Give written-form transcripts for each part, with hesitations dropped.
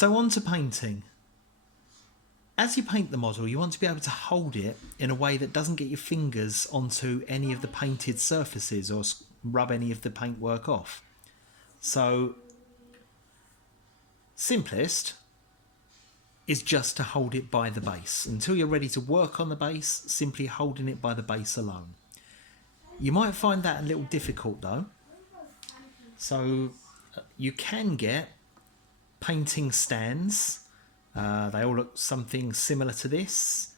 So on to painting. As you paint the model, you want to be able to hold it in a way that doesn't get your fingers onto any of the painted surfaces or rub any of the paintwork off. So, simplest is just to hold it by the base. Until you're ready to work on the base, simply holding it by the base alone. You might find that a little difficult though. So you can get painting stands. They all look something similar to this.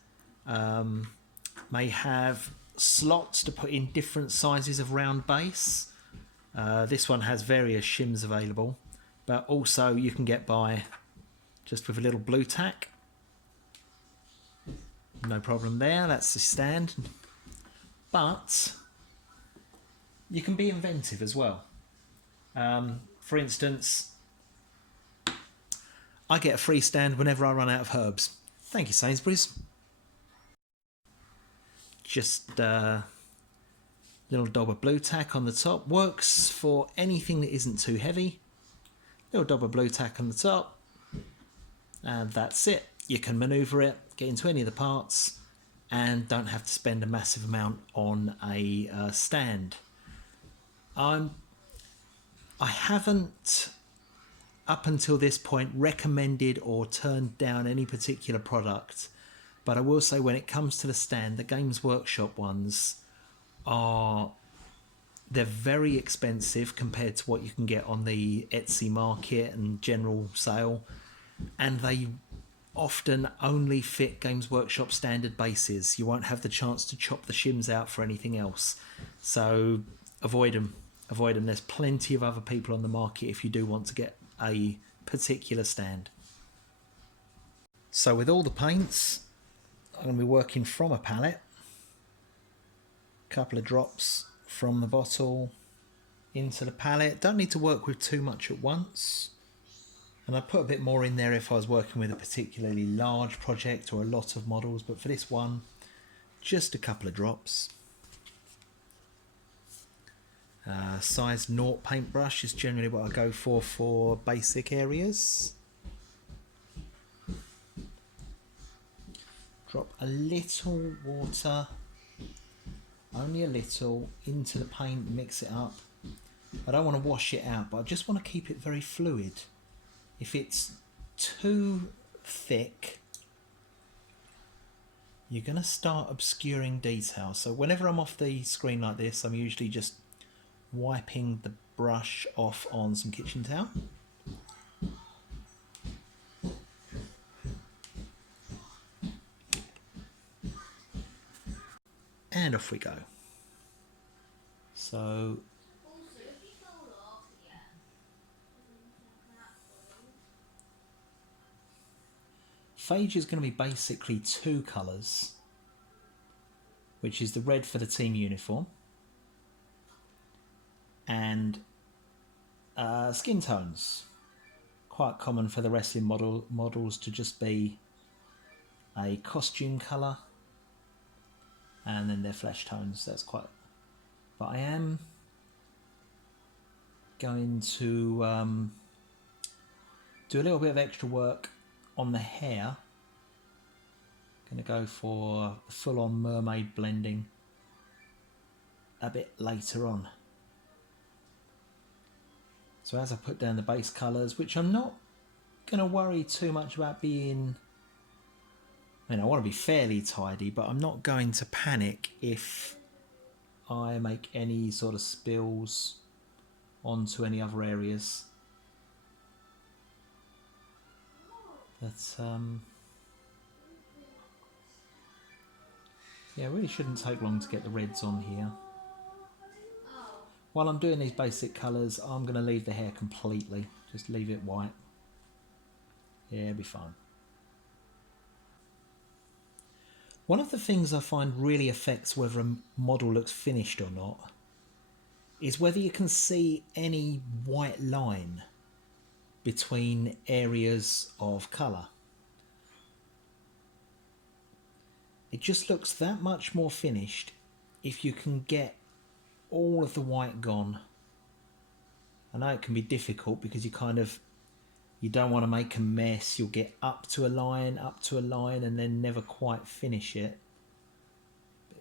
May have slots to put in different sizes of round base. This one has various shims available, but also you can get by just with a little blue tack. No problem there, that's the stand. But you can be inventive as well. For instance, I get a free stand whenever I run out of herbs. Thank you, Sainsbury's. Just a little dob of blue tack on the top. Works for anything that isn't too heavy. Little dob of blue tack on the top. And that's it. You can manoeuvre it, get into any of the parts, and don't have to spend a massive amount on a stand. I haven't, up until this point, recommended or turned down any particular product, but I will say when it comes to the stand, the Games Workshop ones they're very expensive compared to what you can get on the Etsy market and general sale, and they often only fit Games Workshop standard bases. You won't have the chance to chop the shims out for anything else, so avoid them. There's plenty of other people on the market if you do want to get a particular stand. So with all the paints, I'm going to be working from a palette. A couple of drops from the bottle into the palette. Don't need to work with too much at once. And I'd put a bit more in there if I was working with a particularly large project or a lot of models, but for this one, just a couple of drops. Size 0 paintbrush is generally what I go for basic areas. Drop a little water, only a little, into the paint, mix it up. I don't want to wash it out, but I just want to keep it very fluid. If it's too thick, you're going to start obscuring detail. So whenever I'm off the screen like this, I'm usually just wiping the brush off on some kitchen towel. And off we go. So Phage is going to be basically two colours, which is the red for the team uniform and skin tones. Quite common for the wrestling models to just be a costume colour and then their flesh tones. That's quite... But I am going to do a little bit of extra work on the hair. Going to go for full-on mermaid blending a bit later on. So as I put down the base colours, which I'm not going to worry too much about being... I mean, I want to be fairly tidy, but I'm not going to panic if I make any sort of spills onto any other areas. But, yeah, it really shouldn't take long to get the reds on here. While I'm doing these basic colours, I'm going to leave the hair completely. Just leave it white. Yeah, it'll be fine. One of the things I find really affects whether a model looks finished or not is whether you can see any white line between areas of colour. It just looks that much more finished if you can get all of the white gone. I know it can be difficult because You don't want to make a mess. You'll get up to a line, and then never quite finish it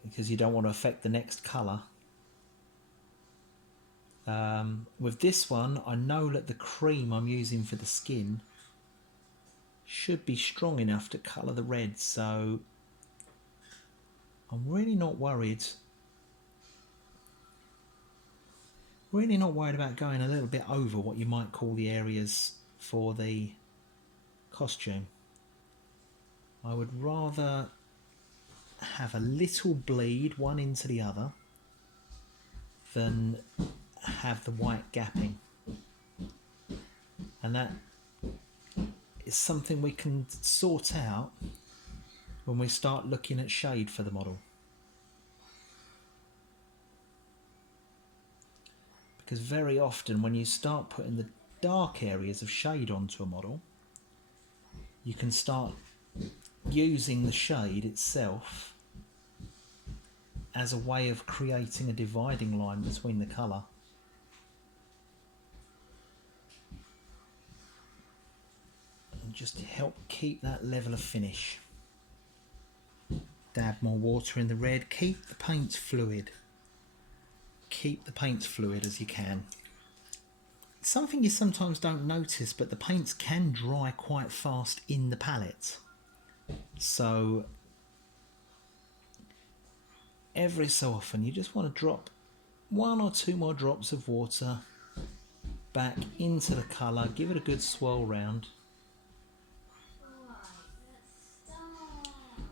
because you don't want to affect the next colour. With this one, I know that the cream I'm using for the skin should be strong enough to colour the red, so I'm really not worried. Really not worried about going a little bit over what you might call the areas for the costume. I would rather have a little bleed one into the other than have the white gapping. And that is something we can sort out when we start looking at shade for the model. Because very often when you start putting the dark areas of shade onto a model, you can start using the shade itself as a way of creating a dividing line between the colour. And just to help keep that level of finish. Dab more water in the red, keep the paint fluid. Keep the paints fluid as you can. Something you sometimes don't notice, but the paints can dry quite fast in the palette. So every so often you just want to drop 1 or 2 more drops of water back into the colour, give it a good swirl round,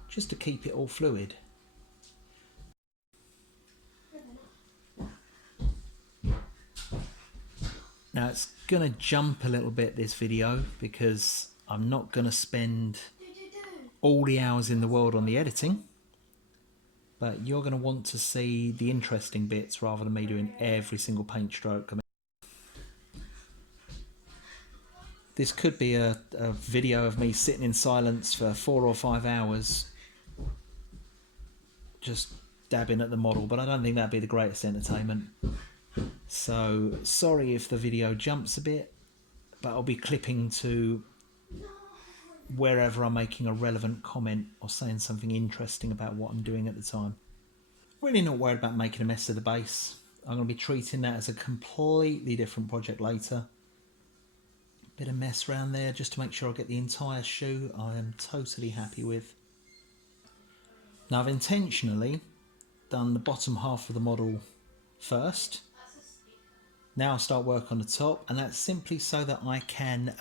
just to keep it all fluid. Now it's going to jump a little bit, this video, because I'm not going to spend all the hours in the world on the editing, but you're going to want to see the interesting bits rather than me doing every single paint stroke. I mean, this could be a video of me sitting in silence for 4 or 5 hours just dabbing at the model, but I don't think that'd be the greatest entertainment. So sorry if the video jumps a bit, but I'll be clipping to wherever I'm making a relevant comment or saying something interesting about what I'm doing at the time. Really not worried about making a mess of the base. I'm going to be treating that as a completely different project later. Bit of mess around there just to make sure I get the entire shoe. I am totally happy with. Now I've intentionally done the bottom half of the model first. Now I'll start work on the top, and that's simply so that I can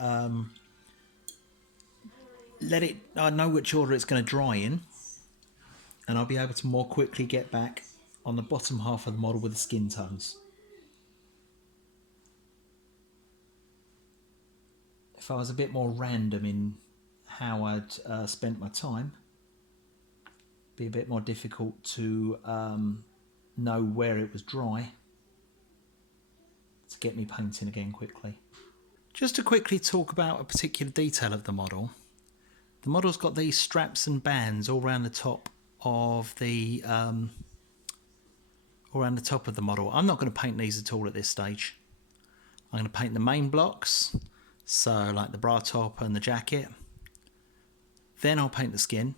I know which order it's going to dry in, and I'll be able to more quickly get back on the bottom half of the model with the skin tones. If I was a bit more random in how I'd spent my time, it'd be a bit more difficult to know where it was dry to get me painting again quickly. Just to quickly talk about a particular detail of the model. The model's got these straps and bands all around the top of the model. I'm not going to paint these at all at this stage. I'm going to paint the main blocks, so like the bra top and the jacket. Then I'll paint the skin,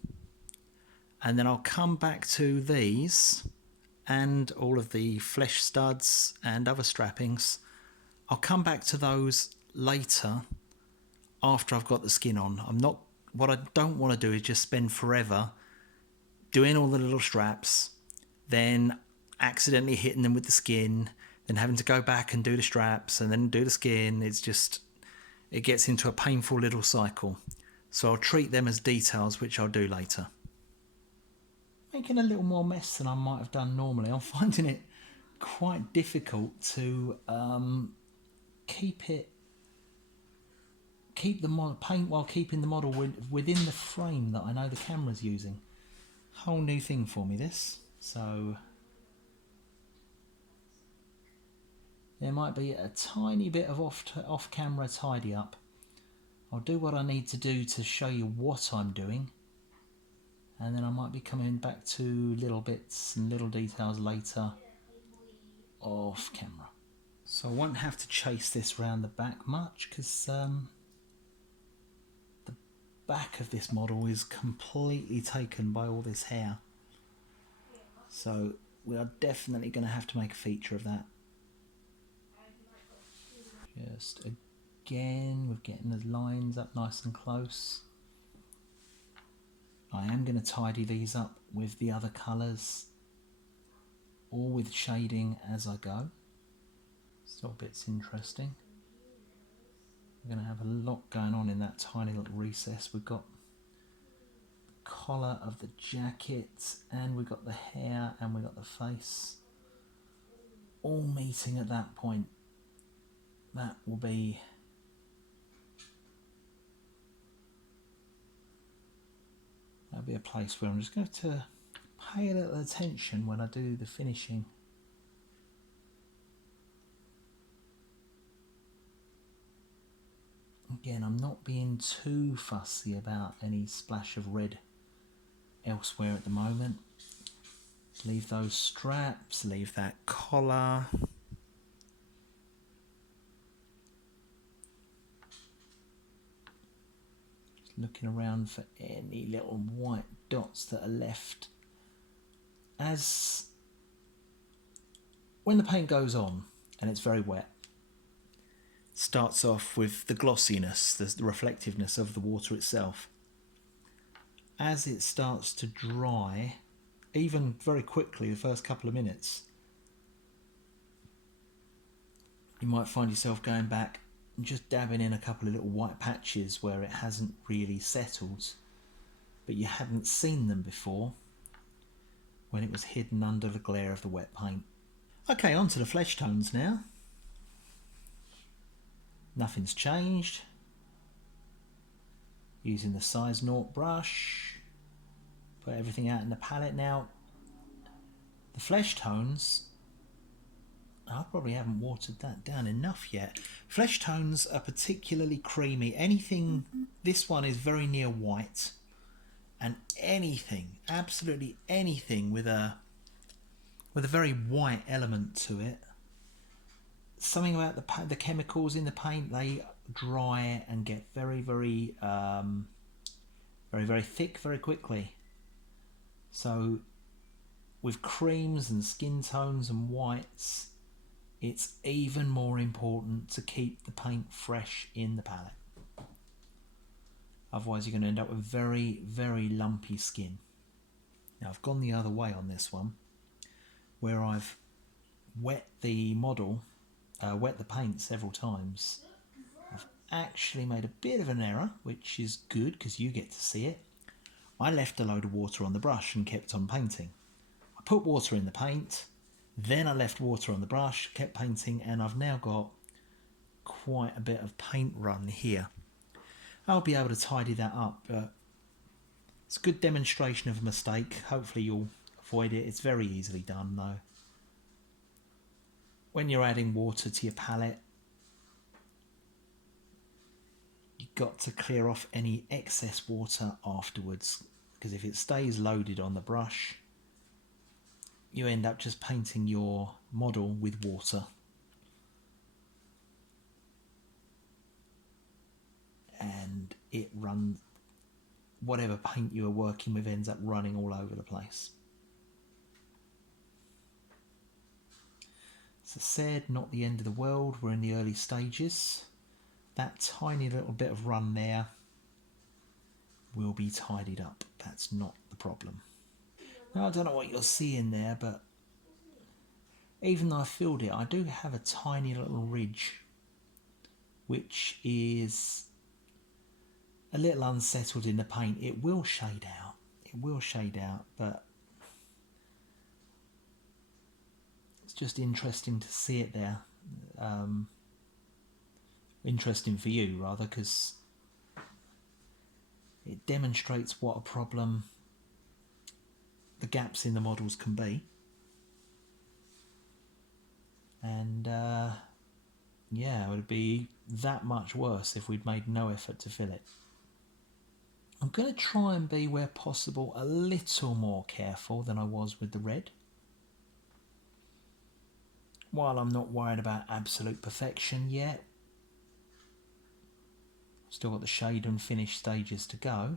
and then I'll come back to these and all of the flesh studs and other strappings. I'll come back to those later after I've got the skin on. What I don't want to do is just spend forever doing all the little straps, then accidentally hitting them with the skin, then having to go back and do the straps and then do the skin. It gets into a painful little cycle. So I'll treat them as details, which I'll do later. Making a little more mess than I might have done normally. I'm finding it quite difficult to keep the model, paint while keeping the model within the frame that I know the camera's using. Whole new thing for me, this. So there might be a tiny bit of off-camera tidy up. I'll do what I need to do to show you what I'm doing, and then I might be coming back to little bits and little details later off camera. So I won't have to chase this round the back much, because back of this model is completely taken by all this hair. So we are definitely going to have to make a feature of that. Just again, we're getting the lines up nice and close. I am going to tidy these up with the other colours or with shading as I go. Still bits interesting. We're going to have a lot going on in that tiny little recess. We've got the collar of the jacket, and we've got the hair, and we've got the face, all meeting at that point. That will be a place where I'm just going to pay a little attention when I do the finishing. Again, I'm not being too fussy about any splash of red elsewhere at the moment. Leave those straps, leave that collar. Just looking around for any little white dots that are left. As when the paint goes on and it's very wet, starts off with the glossiness, the reflectiveness of the water itself. As it starts to dry, even very quickly, the first couple of minutes, you might find yourself going back and just dabbing in a couple of little white patches where it hasn't really settled, but you hadn't seen them before when it was hidden under the glare of the wet paint. Okay, on to the flesh tones now. Nothing's changed. Using the size 0 brush. Put everything out in the palette now. The flesh tones, I probably haven't watered that down enough yet. Flesh tones are particularly creamy. Anything, this one is very near white. And anything, absolutely anything with a very white element to it. Something about the chemicals in the paint, they dry and get very thick very quickly. So with creams and skin tones and whites, it's even more important to keep the paint fresh in the palette. Otherwise you're going to end up with very lumpy skin. Now I've gone the other way on this one, where I've wet the model, wet the paint several times. I've actually made a bit of an error, which is good because you get to see it. I left a load of water on the brush and kept on painting. I put water in the paint, then I left water on the brush, kept painting, and I've now got quite a bit of paint run here. I'll be able to tidy that up, but it's a good demonstration of a mistake. Hopefully you'll avoid it. It's very easily done though. When you're adding water to your palette, you've got to clear off any excess water afterwards, because if it stays loaded on the brush, you end up just painting your model with water. And it runs, whatever paint you are working with ends up running all over the place. As I said, not the end of the world, we're in the early stages. That tiny little bit of run there will be tidied up. That's not the problem. Now I don't know what you're seeing there, but even though I filled it, I do have a tiny little ridge which is a little unsettled in the paint. It will shade out. It will shade out, but it's just interesting to see it there. Interesting for you, rather, because it demonstrates what a problem the gaps in the models can be. And yeah, it would be that much worse if we'd made no effort to fill it. I'm going to try and be, where possible, a little more careful than I was with the red. While I'm not worried about absolute perfection yet, Still got the shade and finish stages to go.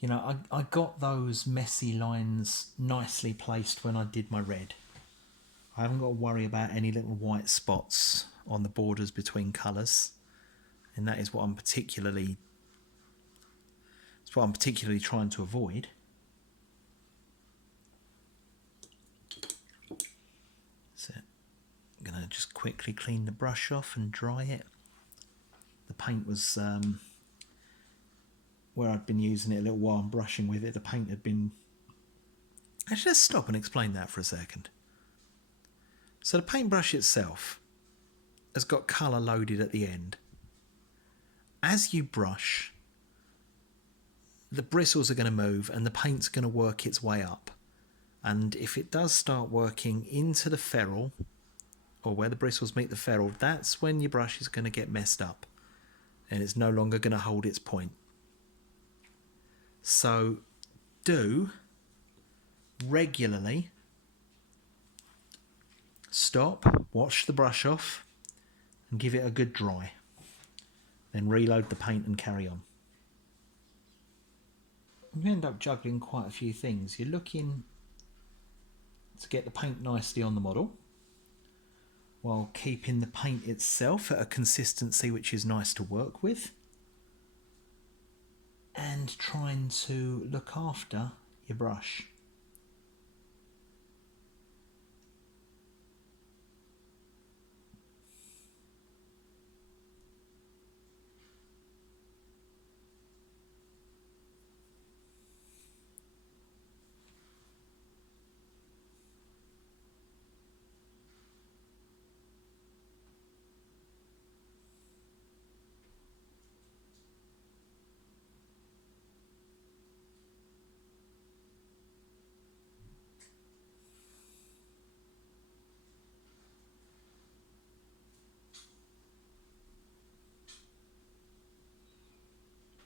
You know, I got those messy lines nicely placed when I did my red. I haven't got to worry about any little white spots on the borders between colours, and that is what I'm particularly trying to avoid. So I'm going to just quickly clean the brush off and dry it. The paint was where I'd been using it a little while and brushing with it, the paint had been... Actually, let's stop and explain that for a second. So the paintbrush itself has got colour loaded at the end. As you brush, the bristles are going to move and the paint's going to work its way up. And if it does start working into the ferrule, or where the bristles meet the ferrule, that's when your brush is going to get messed up and it's no longer going to hold its point. So do regularly stop, wash the brush off and give it a good dry. Then reload the paint and carry on. You end up juggling quite a few things. You're looking to get the paint nicely on the model while keeping the paint itself at a consistency which is nice to work with, and trying to look after your brush.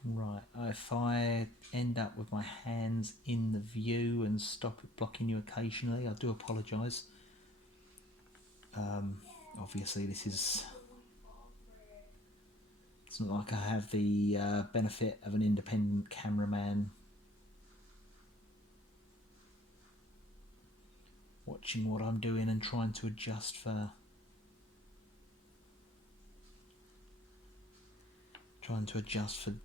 Right, if I end up with my hands in the view and stop it blocking you occasionally, I do apologise. Obviously this is... It's not like I have the benefit of an independent cameraman watching what I'm doing and trying to adjust for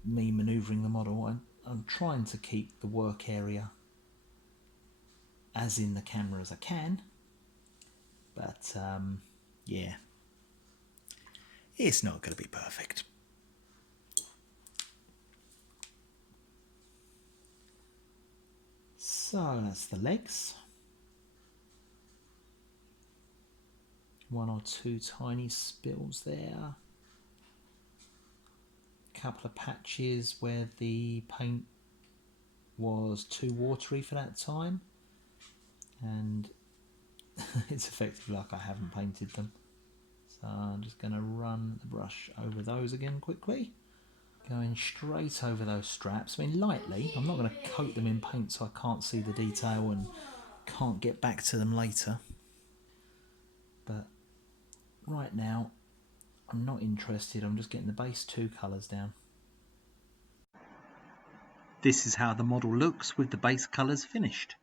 me manoeuvring the model. I'm trying to keep the work area as in the camera as I can, but yeah, it's not going to be perfect. So that's the legs. One or two tiny spills there. Couple of patches where the paint was too watery for that time, and it's effectively like I haven't painted them. So I'm just going to run the brush over those again quickly, going straight over those straps. I mean, lightly. I'm not going to coat them in paint so I can't see the detail and can't get back to them later, but right now I'm not interested. I'm just getting the base 2 colours down. This is how the model looks with the base colours finished.